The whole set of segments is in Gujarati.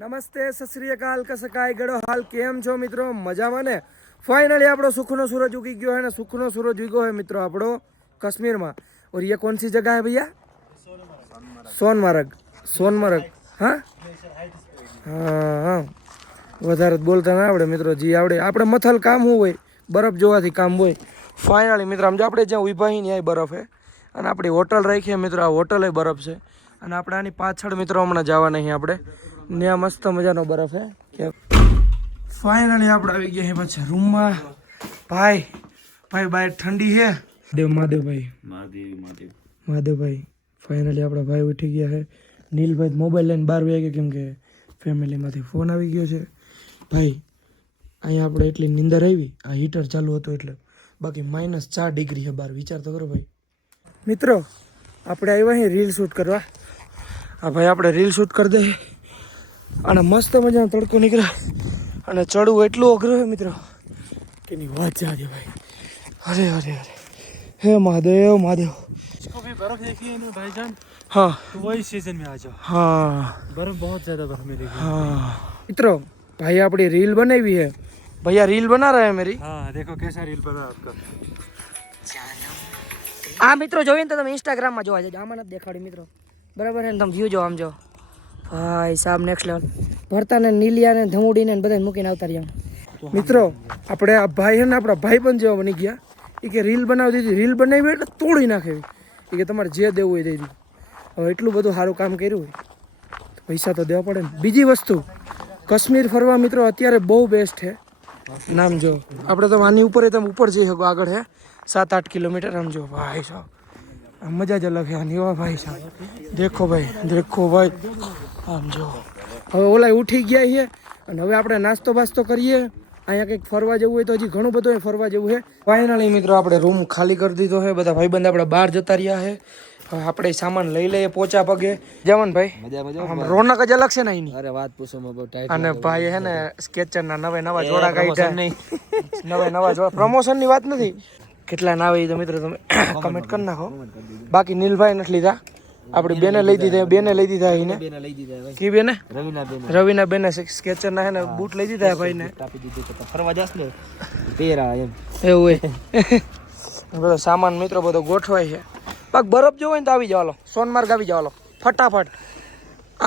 નમસ્તે, સત શ્રી અકાલ, કસકાય ગળો હાલ, કેમ છો મિત્રો? મજામાં ને? ફાઇનલી આપણો સુખનો सूरज उगी गयो है ना, सुखनो सूरज उगो है मित्रों આપણો कश्मीर में। और ये कौन सी जगह है भैया? सोनमर्ग। सोनमर्ग हाँ हाँ हाँ વધારે બોલતા ના આવડે મિત્રો, જી આવડે આપણે મથલ કામ હોય, બરફ જોવાથી કામ હોય। ફાઇનલી મિત્રો આમ જો આપણે જ્યાં ઊભા અહીં ત્યાં બરફ છે અને આપણી હોટલ રાખીએ મિત્રો, આ હોટલ એ બરફ છે અને આપણે આની પાછળ મિત્રો હમણાં જવા નહીં આપણે, ત્યાં મસ્ત મજાનો બરફ છે કે ફાઇનલી આપણે આવી ગયા છે પાછા રૂમમાં। ભાઈ ભાઈ બહાર ઠંડી છે। મહાદેવભાઈ મહાદેવભાઈ ફાઇનલી આપણા ભાઈ ઉઠી ગયા છે। નીલભાઈ મોબાઈલ લઈને બહાર વહી ગયા, કેમ કે ફેમિલીમાંથી ફોન આવી ગયો છે। ભાઈ અહીંયા આપણે એટલી નીંદર આવી, આ હીટર ચાલુ હતું એટલે, બાકી -4 ડિગ્રી છે બહાર, વિચાર તો કરો ભાઈ। મિત્રો આપણે આવ્યા અહીં રીલ શૂટ કરવા। હા ભાઈ આપણે રીલ શૂટ કરી દે અને મસ્ત મજાનો તડકો નીકળે અને ચડવું એટલું અઘરું છે મિત્રો કે ની વાત જાજે ભાઈ। અરે અરે અરે હે महादेव महादेव। इसको भी बर्फ देखी है ना भाईजान? हाँ तो वही सीजन में आ जाओ। हाँ बर्फ बहुत ज्यादा बर्फ मिलेगी। हाँ मित्रों भाई अपनी रील बनाई है, भैया रील बना रहा है मेरी। हाँ देखो कैसा रील बना आपका। આ મિત્રો જોઈને તો તમે ઇન્સ્ટાગ્રામમાં જોવા જજો, આમાં નથી દેખાડ્યું મિત્રો, બરાબર છે ને? તમે વ્યૂ જો, આમ જો ભાઈ સાહેબ નેક્સ્ટ લેવલ। ભરતાને નીલિયાને ધમુડીને બધાને મૂકીને આવતા રહ્યા મિત્રો। આપણે આ ભાઈ છે ને આપણા ભાઈ પણ જેવા બની ગયા। એ કે રીલ બનાવી દીધી, રીલ બનાવી એટલે તોડી નાખેવી, એ કે તમારે જે દેવું હોય દઈ દીધું। હવે એટલું બધું સારું કામ કર્યું હોય તો પૈસા તો દેવા પડે ને। બીજી વસ્તુ, કાશ્મીર ફરવા મિત્રો અત્યારે બહુ બેસ્ટ છે। નામ જો આપણે તો આની ઉપર તમે ઉપર જઈ શકો, આગળ છે 7-8 કિલોમીટર। આમ જો ભાઈ સાહેબ આ મજા જ અલગ છે આની। વાહ ભાઈ સાહેબ દેખો ભાઈ આમ જો। હવે ઓલા ઉઠી ગયા છે અને હવે આપણે નાસ્તો બાસ્તો કરીએ। અહીંયા કંઈક ફરવા જવું હોય તો હજી ઘણું બધું ફરવા જવું છે। ફાઇનલી મિત્રો આપણે રૂમ ખાલી કરી દીધો છે, બધા ભાઈબંધ આપણે બહાર જતા રહ્યા છે। હવે આપણે સામાન લઈ લઈએ પોચા પગે। જમન ભાઈ આમ રોનક જ અલગ છે ને એની। અરે વાત પૂછો માં બહુ ટાઈટ। અને ભાઈ હે ને સ્કેચર ના નવા જોડા કાઢ્યા, નવા જોડા, પ્રમોશન ની વાત નથી। કેટલા ના આવે તો મિત્રો તમે કમેન્ટ કરી નાખો। બાકી નીલભાઈ નથી લીધા, આપણી બેને લઈ દીધા એને। કી બેને? રવિના બેને સ્કેચર ના હે ને બૂટ લઈ દીધા ભાઈ ને। આપી દીધું તો ફરવા જાસ ને પેરા એમ એવું હોય બધો સામાન મિત્રો બધો ગોઠવાય છે। બાકી બરફ જોવો ને તો આવી જાવ, સોનમાર્ગ આવી જાવ ફટાફટ।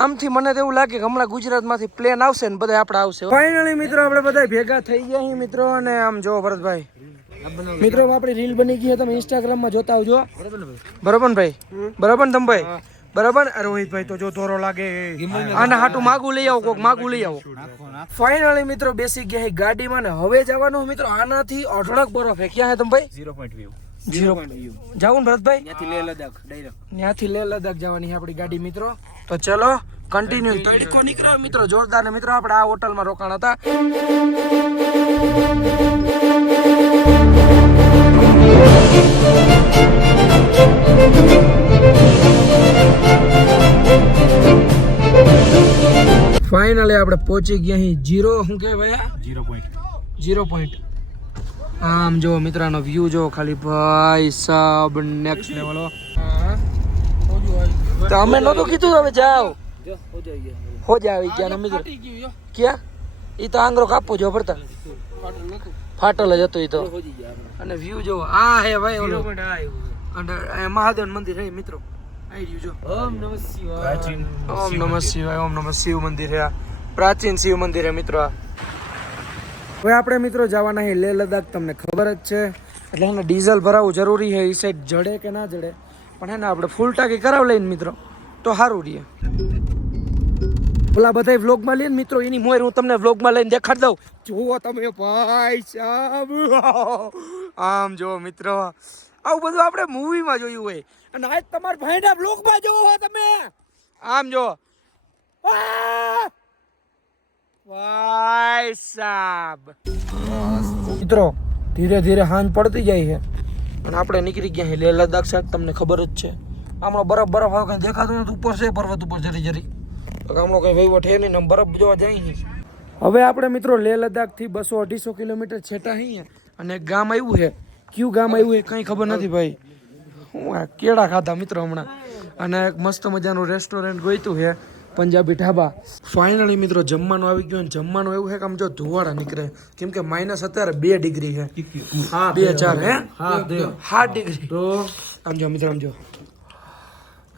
આમથી મને તો એવું લાગે કે હમણાં ગુજરાતમાંથી પ્લેન આવશે ને બધા આપણે આવશે। ફાઇનલી મિત્રો આપણે બધા ભેગા થઈ ગયા છીએ મિત્રો, અને આમ જો ભરતભાઈ મિત્રો આપણી રીલ બની ગઈ છે, તમે ઇન્સ્ટાગ્રામમાં જોતા આવજો, બરોબર ને ભાઈ? બરોબર ને તમે ભાઈ? બરાબર ને? રોહિતભાઈ તો જો દોરો લાગે, આના હાટું માગું લઈ આવો, કોક માગું લઈ આવો। ફાઇનલી મિત્રો બેસી ગયા ગાડીમાં ને હવે જવાનું મિત્રો આનાથી અઢળક બરફ છે। ક્યાં છે તમે ભાઈ? 0 જાવું ને ભરતભાઈ? ત્યાંથી લેહ લદ્દાખ જવાની છે આપણી ગાડી મિત્રો। તો ચલો કન્ટિન્યુ। તડકો નીકળ્યો મિત્રો જોરદાર ને મિત્રો આપણે આ હોટલમાં રોકાણ હતા। ફાઇનલી આપણે પહોંચી ગયા અહીં 0 શું કે ભાઈ? 0 પોઈન્ટ। આમ જો મિત્રનો વ્યૂ જો ખાલી, ભાઈ સાહેબ નેક્સ્ટ લેવલ। તો અમે નહોતું કીધું હવે જાઓ, હો જ આવી ગયા ને મિત્રો। ક્યાં? એ તો આંગરો કાપવો જો ભરતા, ફાટલ જ હતો એ તો। અને વ્યૂ જો આ હે ભાઈ ઓલો, અને મહાદેવ મંદિર હે મિત્રો, આવી રહ્યું જો। ઓમ નમઃ શિવાય, ઓમ નમઃ શિવ મંદિર હે, પ્રાચીન શિવ મંદિર હે મિત્રો આ। હવે આપણે મિત્રો જવાના છે લેહ લદ્દાખ, તમને ખબર જ છે, એટલે એને ડીઝલ ભરાવવું જરૂરી છે। એ સાઈડ જડે કે ના જડે, પણ હે ને આપણે ફૂલ ટાંકી કરાવ લઈને મિત્રો તો સારું રહે। ઓલા બધા વ્લોગમાં લઈને મિત્રો એની મોર હું તમને વ્લોગમાં લઈને દેખાડી દઉં, જુઓ તમે ભાઈ સાહેબ। આમ જો મિત્રો આવું બધું આપણે મૂવીમાં જોયું હોય, અને આજ તમારા ભાઈના વ્લોગમાં જોવો હો તમે। આમ જો ભાઈ સાહેબ મિત્રો ધીરે ધીરે હાંજ પડતી જાય છે અને આપણે નીકળી ગયા છીએ લેહ લદ્દાખ સાહેબ। તમને ખબર જ છે હમણાં બરફ હવે કંઈ દેખાતું નથી, ઉપર છે પર્વત ઉપર જરી હમણાં કંઈ વહીવટ છે નહીં, બરફ જોવા જાય છે। હવે આપણે મિત્રો લેહ લદ્દાખથી 200-250 કિલોમીટર છેટા છીએ અને એક ગામ આવ્યું છે। કયું ગામ આવ્યું એ કંઈ ખબર નથી ભાઈ। હું આ કેળા ખાધા મિત્રો હમણાં, અને એક મસ્ત મજાનું રેસ્ટોરન્ટ ગોઈતું છે પંજાબી ઢાબા. ફાઇનલી મિત્રો જમવાનું આવી ગયું. જમવાનું એવું છે કે આમ જો ધુવાડા નીકળે, કેમ કે માઇનસ અત્યારે 2 ડિગ્રી છે. 2-4 હે 7 ડિગ્રી. તો આમ જો મિત્રો, આમ જો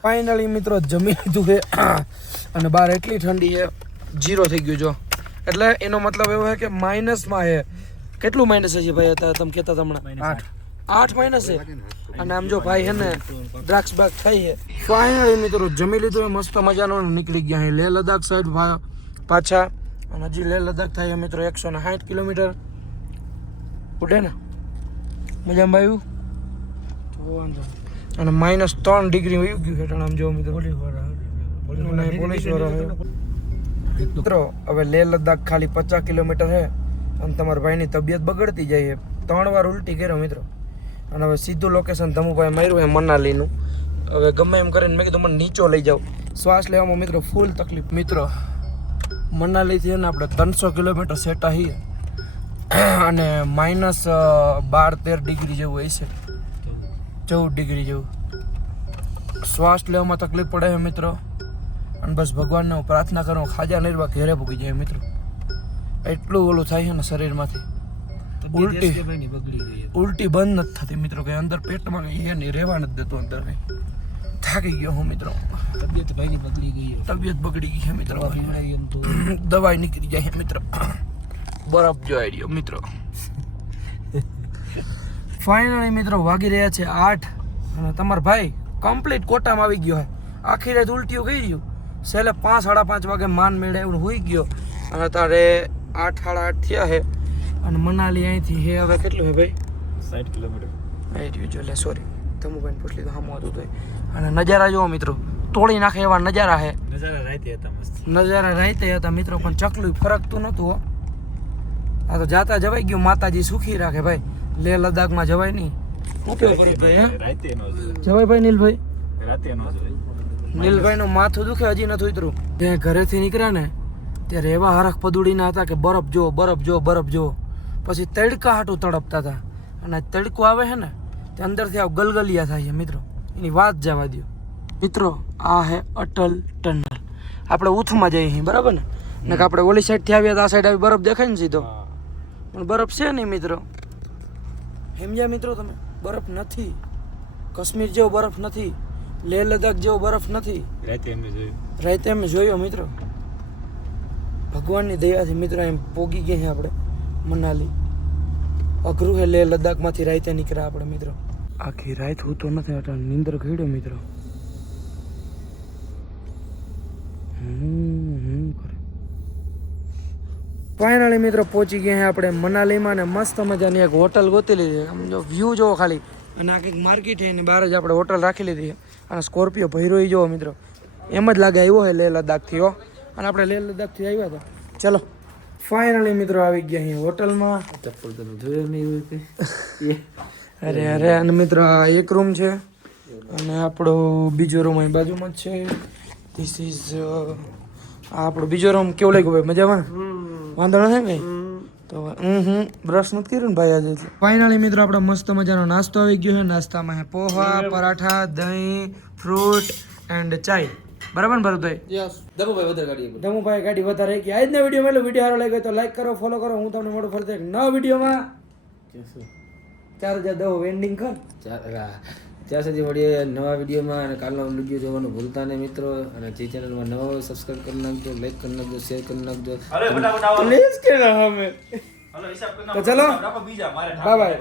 ફાઇનલી મિત્રો જમી લીધું છે અને બહાર એટલી ઠંડી છે, 0 થઈ ગયું જો. એટલે એનો મતલબ એવો છે કે માઇનસમાં છે. કેટલું માઇનસ છે ભાઈ? અત્યારે તમે કહેતા હમણાં 8 માઇનસ છે. અને આમ જો ભાઈ હે ને દ્રાક્ષ બાગ થઈ છે. ફાઇનલી મિત્રો જમી લીધું એ મસ્ત મજાનો નીકળી ગયા છે લેહ લદ્દાખ સાઈડ પાછા. અને હજી લેહ લદ્દાખ થાય છે મિત્રો 160 કિલોમીટર ઉડે ને. મજામાં આવ્યું તો વાંધો. અને -3 ડિગ્રી વયું ગયું છે. આમ જો મિત્રો પોલીસ વાળા મિત્રો. હવે લેહ લદ્દાખ ખાલી 50 કિલોમીટર છે અને તમારા ભાઈની તબિયત બગડતી જાય છે. 3 વાર ઉલટી કર્યો મિત્રો. અને હવે સીધું લોકેશન ધમુભાઈ માર્યું છે મનાલીનું. હવે ગમે એમ કરીને મેં કીધું મને નીચો લઈ જાઓ. શ્વાસ લેવામાં મિત્રો ફૂલ તકલીફ. મિત્રો મનાલીથી ને આપણે 300 કિલોમીટર સેટા છીએ અને -12-13 ડિગ્રી જેવું હશે, 14 ડિગ્રી જેવું. શ્વાસ લેવામાં તકલીફ પડે છે મિત્રો. અને બસ ભગવાનને હું પ્રાર્થના કરું ખાજા નિર્વા ઘેરે પૂગી જાય મિત્રો. એટલું ઓલું થાય છે ને શરીરમાંથી. ઉલટી બંધ નથી થતી મિત્રો. કે અંદર પેટમાં કઈ નહીં, રહેવા નથી દેતું અંદર કઈ. થાકી ગયો હું મિત્રો. તબિયત બગડી ગઈ છે મિત્રો. દવાઈ નીકળી જાય છે મિત્રો. બરફ જોઈ રહ્યો મિત્રો. ફાઇનલી મિત્રો વાગી રહ્યા છે 8 અને તમારો ભાઈ કમ્પ્લીટ કોટામાં આવી ગયો છે. આખી રાત ઉલટીઓ કરી રહ્યું. છેલ્લે 5-5:30 વાગે માન મેળે એવું હોઈ ગયો. અને તારે 8-8:30 થયા છે. અને મનાલી અહીંથી હે હવે કેટલું છે ભાઈ? 60 કિલોમીટર. અહીં રહ્યું જો. લે સોરી, ધમુભાઈને પૂછ લીધું. હમ હતું તો. અને નજારા જુઓ મિત્રો, તોડી નાખે એવા નજારા છે. નજારા રાતે હતા મસ્ત. નજારા રાતે હતા મિત્રો, પણ ચકલું ફરકતું નહોતું હો. આ તો જાતા જવાઈ ગયું. માતાજી સુખી રાખે ભાઈ. લેહ લદ્દાખમાં જવાય નહીં. શું કેવું કર્યું ભાઈ? હે રાતે નો જવાય ભાઈ નીલભાઈ? રાતે નો નીલભાઈનું માથું દુખે, હજી નથી ઉતરું. ત્યાં ઘરેથી નીકળ્યા ને ત્યારે એવા હરખ પદુડીના હતા કે બરફ જો, બરફ જો, બરફ જો. પછી તડકા હાટું તડપતા હતા. અને તડકો આવે છે ને તે અંદરથી આવ ગલગલિયા થાય છે મિત્રો. એની વાત જવા દો મિત્રો. આ હે અટલ ટનલ. આપણે ઉથમાં જઈએ છીએ બરાબર ને. ને કે આપણે ઓલી સાઈડથી આવ્યા તો આ સાઈડ આવી બરફ દેખાય ને સીધો. પણ બરફ છે નહીં મિત્રો. સમજ્યા મિત્રો તમે? બરફ નથી. કાશ્મીર જેવો બરફ નથી. લેહ લદ્દાખ જેવો બરફ નથી. રાતે અમે જોયો મિત્રો. ભગવાનની દયાથી મિત્રો એમ પોગી ગયા છે આપણે મનાલી. અઘરું છે લેહ લદ્દાખમાંથી રાતે નીકળ્યા આપણે મિત્રો. આખી રાત હું તો નથી હટા નીંદર ઘડ્યો મિત્રો. ફાઇનલી મિત્રો પહોંચી ગયા છે આપણે મનાલીમાં. ને મસ્ત મજાની એક હોટલ ગોતી લીધી. આમ જો વ્યૂ જોવો ખાલી. અને આ કંઈક માર્કેટ છે એની બહાર જ આપણે હોટલ રાખી લીધી છે. અને સ્કોર્પિયો ભૈરો જોવો મિત્રો. એમ જ લાગે આવ્યો હોય લેહ લદ્દાખથી હો. અને આપણે લેહ લદ્દાખથી આવ્યા હતા. ચલો ફાઇનલી મિત્રો આવી ગયા અહીં હોટલમાં. ચપ્પલ તમે જોયો નહીં હોય કે? અરે અને મિત્રો આ એક રૂમ છે અને આપણો બીજો રૂમ અહીં બાજુમાં જ છે. ધીસ ઇઝ આ આપણો બીજો રૂમ. કેવું લાગ્યું ભાઈ? મજામાં? વાંધો નથી કઈ? તો બ્રશ નથી કર્યું ને ભાઈ આજે. ફાઇનલી મિત્રો આપણે મસ્ત મજાનો નાસ્તો આવી ગયો છે. નાસ્તામાં છે પોહા, પરાઠા, દહીં, ફ્રૂટ એન્ડ ચાય. બરાબર ને ભરતભાઈ? યસ. ધમુભાઈ વધારે ગાડી. ધમુભાઈ ગાડી વધારે કે આજના વિડીયોમાં એટલો વિડીયો સારો લાગ્યો તો લાઈક કરો, ફોલો કરો. હું તમને મળું ફરતે એક નવા વિડીયોમાં. 4010 એન્ડિંગ કર. ત્યાં સુધી મળીએ નવા વિડીયોમાં. અને કાલનો વિડીયો જોવાનું ભૂલતા નહીં મિત્રો. અને જે ચેનલમાં નવા હોય સબસ્ક્રાઈબ કરી નાખજો, લાઈક કરી નાખજો, શેર કરી નાખજો. પ્લીઝ કે ના હમે. તો ચલો બાય બાય.